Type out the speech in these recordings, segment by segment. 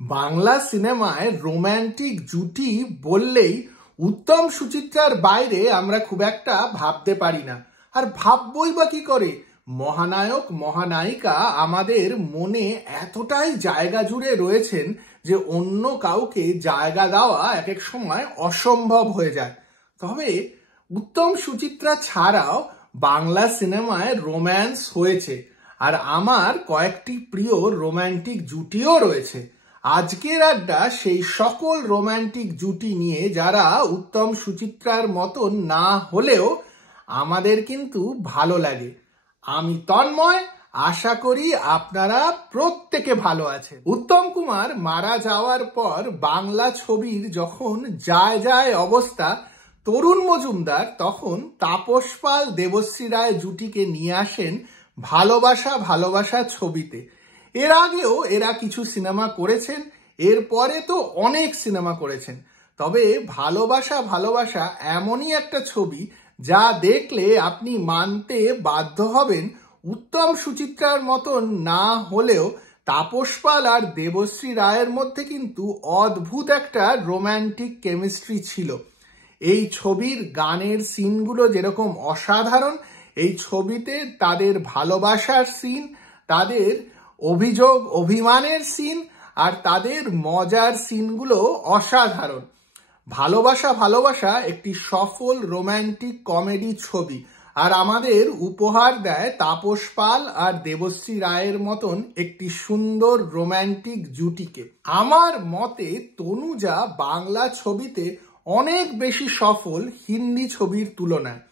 বাংলা সিনেমায় রোম্যান্টিক জুটি বললেই উত্তম সুচিত্রার বাইরে আমরা খুব একটা ভাবতে পারি না। আর ভাববই বা কি করে? মহানায়ক মহানায়িকা আমাদের মনে এতটাই জায়গা জুড়ে রয়েছেন যে অন্য কাউকে জায়গা দেওয়া এক এক সময় অসম্ভব হয়ে যায়। তবে উত্তম সুচিত্রা ছাড়াও বাংলা সিনেমায় রোম্যান্স হয়েছে, আর আমার কয়েকটি প্রিয় রোম্যান্টিক জুটিও রয়েছে। আজকের আড্ডা সেই সকল রোম্যান্টিক জুটি নিয়ে যারা উত্তম সুচিত্রার মতন না হলেও আমাদের কিন্তু ভালো লাগে। আমি তন্ময়, আশা করি আপনারা প্রত্যেকে ভালো আছেন। উত্তম কুমার মারা যাওয়ার পর বাংলা ছবির যখন যায় যায় অবস্থা, তরুণ মজুমদার তখন তাপস পাল দেবশ্রী রায় জুটিকে নিয়ে আসেন ভালোবাসা ভালোবাসা ছবিতে। এর আগেও এরা কিছু সিনেমা করেছেন, এরপরে তো অনেক সিনেমা করেছেন। তবে ভালোবাসা ভালোবাসা এমনই একটা ছবি যা দেখলে আপনি মানতে বাধ্য হবেন উত্তম সুচিত্রার মতন না হলেও তাপস পাল আর দেবশ্রী রায়ের মধ্যে কিন্তু অদ্ভুত একটা রোম্যান্টিক কেমিস্ট্রি ছিল। এই ছবির গানের সিনগুলো যেরকম অসাধারণ, এই ছবিতে তাদের ভালোবাসার সিন, তাদের অভিযোগ অভিমানের সিন আর তাদের মজার সিনগুলো অসাধারণ। ভালোবাসা ভালোবাসা একটি সফল রোম্যান্টিক কমেডি ছবি, আর আমাদের উপহার দেয় তাপস পাল আর দেবশ্রী রায়ের মতন একটি সুন্দর রোম্যান্টিক জুটিকে। আমার মতে তনুজা বাংলা ছবিতে অনেক বেশি সফল হিন্দি ছবির তুলনায়।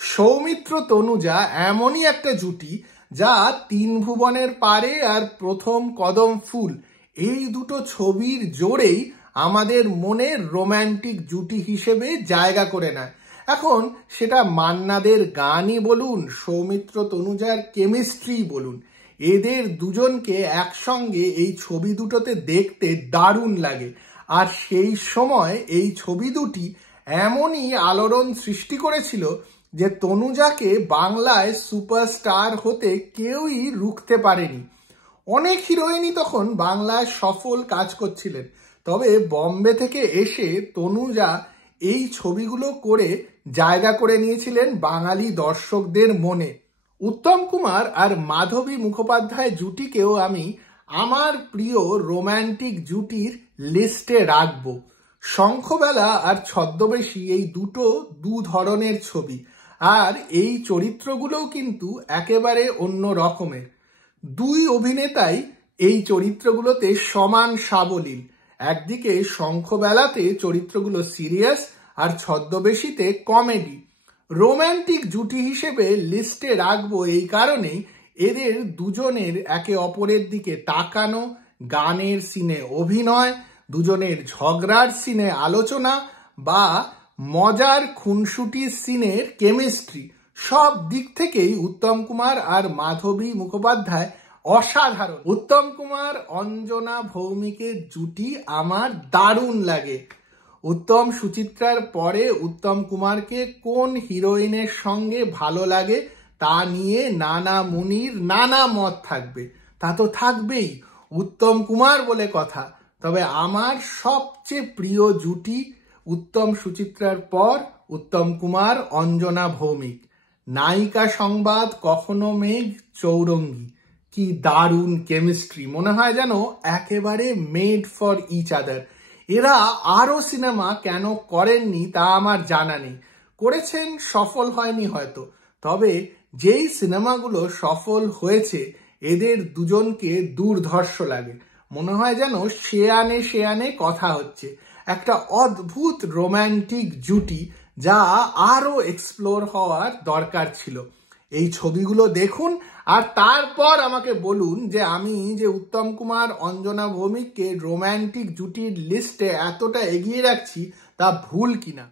সৌমিত্র তনুজা এমনই একটা জুটি যা তিন ভুবনের পারে আর প্রথম কদম ফুল, এই দুটো ছবির জোরেই আমাদের মনে রোম্যান্টিক জুটি হিসেবে জায়গা করে নেয়। এখন সেটা মান্নাদের গানই বলুন, সৌমিত্র তনুজার কেমিস্ট্রি বলুন, এদের দুজনকে একসঙ্গে এই ছবি দুটোতে দেখতে দারুণ লাগে। আর সেই সময় এই ছবি দুটি এমনই আলোড়ন সৃষ্টি করেছিল যে তনুজাকে বাংলায় সুপারস্টার হতে কেউই রুখতে পারেনি। অনেক হিরোইনই তখন বাংলায় সফল কাজ করছিলেন, তবে বম্বে থেকে এসে তনুজা এই ছবিগুলো করে জায়গা করে নিয়েছিলেন বাঙালি দর্শকদের মনে। উত্তম কুমার আর মাধবী মুখোপাধ্যায় জুটিকেও আমি আমার প্রিয় রোম্যান্টিক জুটির লিস্টে রাখব। শঙ্খবেলা আর ছদ্মবেশী এই দুটো দু ধরনের ছবি, আর এই চরিত্রগুলোও কিন্তু একেবারে অন্য রকমের। দুই অভিনেতাই এই চরিত্রগুলোতে সমান সাবলীল। একদিকে শঙ্খবেলাতে চরিত্রগুলো সিরিয়াস আর ছদ্মবেশীতে কমেডি। রোম্যান্টিক জুটি হিসেবে লিস্টে রাখবো এই কারণেই এদের দুজনের একে অপরের দিকে তাকানো, গানের সিনে অভিনয়, দুজনের ঝগড়ার সিনে আলোচনা বা মজার খুনসুটির সিনের কেমিস্ট্রি, সব দিক থেকেই উত্তম কুমার আর মাধবী মুখোপাধ্যায় অসাধারণ। উত্তম কুমার অঞ্জনা ভৌমিকের জুটি আমার দারুণ লাগে। উত্তম সুচিত্রার পরে উত্তম কুমারকে কোন হিরোইনের সঙ্গে ভালো লাগে তা নিয়ে নানা মুনির নানা মত থাকবে, তা তো থাকবেই, উত্তম কুমার বলে কথা। তবে আমার সবচেয়ে প্রিয় জুটি উত্তম সুচিত্রার পর উত্তম কুমার অঞ্জনা ভৌমিক। নায়িকা সংবাদ, কখনো মেঘ, চৌরঙ্গী, কি দারুণ কেমিস্ট্রি, মনে হয় যেন একেবারে মেড ফর ইচ আদার। এরা আরো সিনেমা কেন করেননি তা আমার জানা নেই, করেছেন সফল হয়নি হয়তো, তবে যেই সিনেমাগুলো সফল হয়েছে এদের দুজনকে দুর্ধর্ষ লাগে। মনে হয় যেন শেয়ানে শেয়ানে কথা হচ্ছে। একটা অদ্ভুত রোম্যান্টিক জুটি যা আরো এক্সপ্লোর হওয়ার দরকার ছিল। এই ছবিগুলো দেখুন আর তারপর আমাকে বলুন যে আমি যে উত্তম কুমার অঞ্জনা ভৌমিককে রোম্যান্টিক জুটির লিস্টে এতটা এগিয়ে রাখছি তা ভুল কিনা।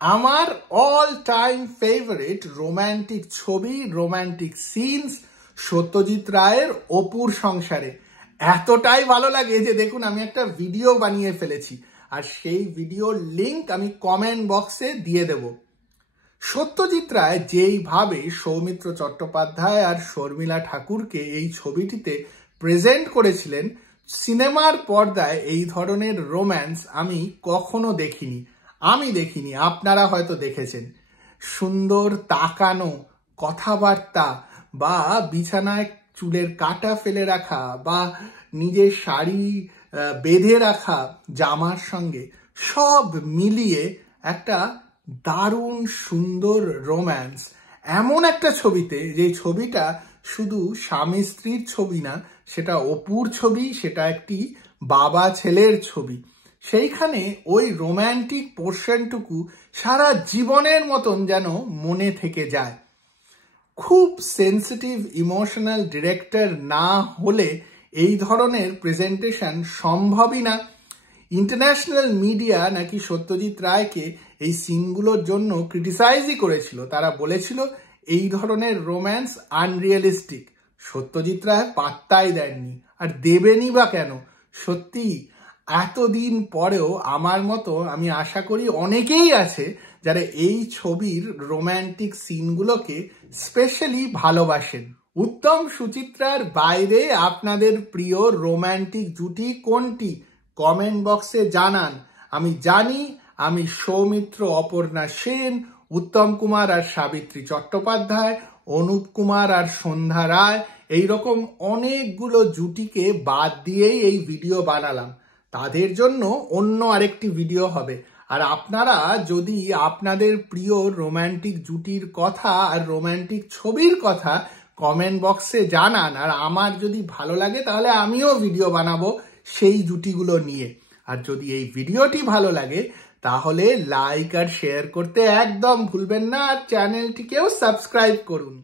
আমার অল টাইম ফেভারিট রোম্যান্টিক ছবি, রোম্যান্টিক সিনস সত্যজিৎ রায়ের অপুর সংসারে। এতটাই ভালো লাগে যে দেখুন আমি একটা ভিডিও বানিয়ে ফেলেছি, আর সেই ভিডিওর লিঙ্ক আমি কমেন্ট বক্সে দিয়ে দেব। সত্যজিৎ রায় যেইভাবে সৌমিত্র চট্টোপাধ্যায় আর শর্মিলা ঠাকুরকে এই ছবিটিতে প্রেজেন্ট করেছিলেন, সিনেমার পর্দায় এই ধরনের রোম্যান্স আমি কখনো দেখিনি, আপনারা হয়তো দেখেছেন। সুন্দর তাকানো, কথাবার্তা, বা বিছানায় চুলের কাটা ফেলে রাখা, বা নিজের শাড়ি বেঁধে রাখা জামার সঙ্গে সব মিলিয়ে একটা দারুণ সুন্দর রোম্যান্স, এমন একটা ছবিতে, যে ছবিটা শুধু স্বামী স্ত্রীর ছবি না, সেটা অপুর ছবি, সেটা একটি বাবা ছেলের ছবি। সেইখানে ওই রোম্যান্টিক পোর্শনটুকু সারা জীবনের মতন যেন মনে থেকে যায়। খুব সেন্সিটিভ ইমোশনাল ডিরেক্টর না হলে এই ধরনের প্রেজেন্টেশন সম্ভবই না। ইন্টারন্যাশনাল মিডিয়া নাকি সত্যজিৎ রায়কে এই সিনগুলোর জন্য ক্রিটিসাইজই করেছিল। তারা বলেছিল এই ধরনের রোম্যান্স আনরিয়ালিস্টিক। সত্যজিৎ রায় পাত্তাই দেননি, আর দেবেনই বা কেন? সত্যি এতদিন পরেও আমার মতো, আমি আশা করি অনেকেই আছে যারা এই ছবির রোম্যান্টিক সিনগুলোকে স্পেশালি ভালোবাসেন। উত্তম সুচিত্রার বাইরে আপনাদের প্রিয় রোম্যান্টিক জুটি কোনটি? কমেন্ট বক্সে জানান। আমি জানি আমি সৌমিত্র অপর্ণা সেন, উত্তম কুমার আর সাবিত্রী চট্টোপাধ্যায়, অনুপ কুমার আর সন্ধ্যা রায়, এইরকম অনেকগুলো জুটিকে বাদ দিয়েই এই ভিডিও বানালাম। তাদের জন্য অন্য আরেকটি ভিডিও হবে। আর আপনারা যদি আপনাদের প্রিয় রোম্যান্টিক জুটির কথা আর রোম্যান্টিক ছবির কথা কমেন্ট বক্সে জানান, আর আমার যদি ভালো লাগে তাহলে আমিও ভিডিও বানাবো সেই জুটিগুলো নিয়ে। আর যদি এই ভিডিওটি ভালো লাগে তাহলে লাইক আর শেয়ার করতে একদম ভুলবেন না, আর চ্যানেলটিকেও সাবস্ক্রাইব করুন।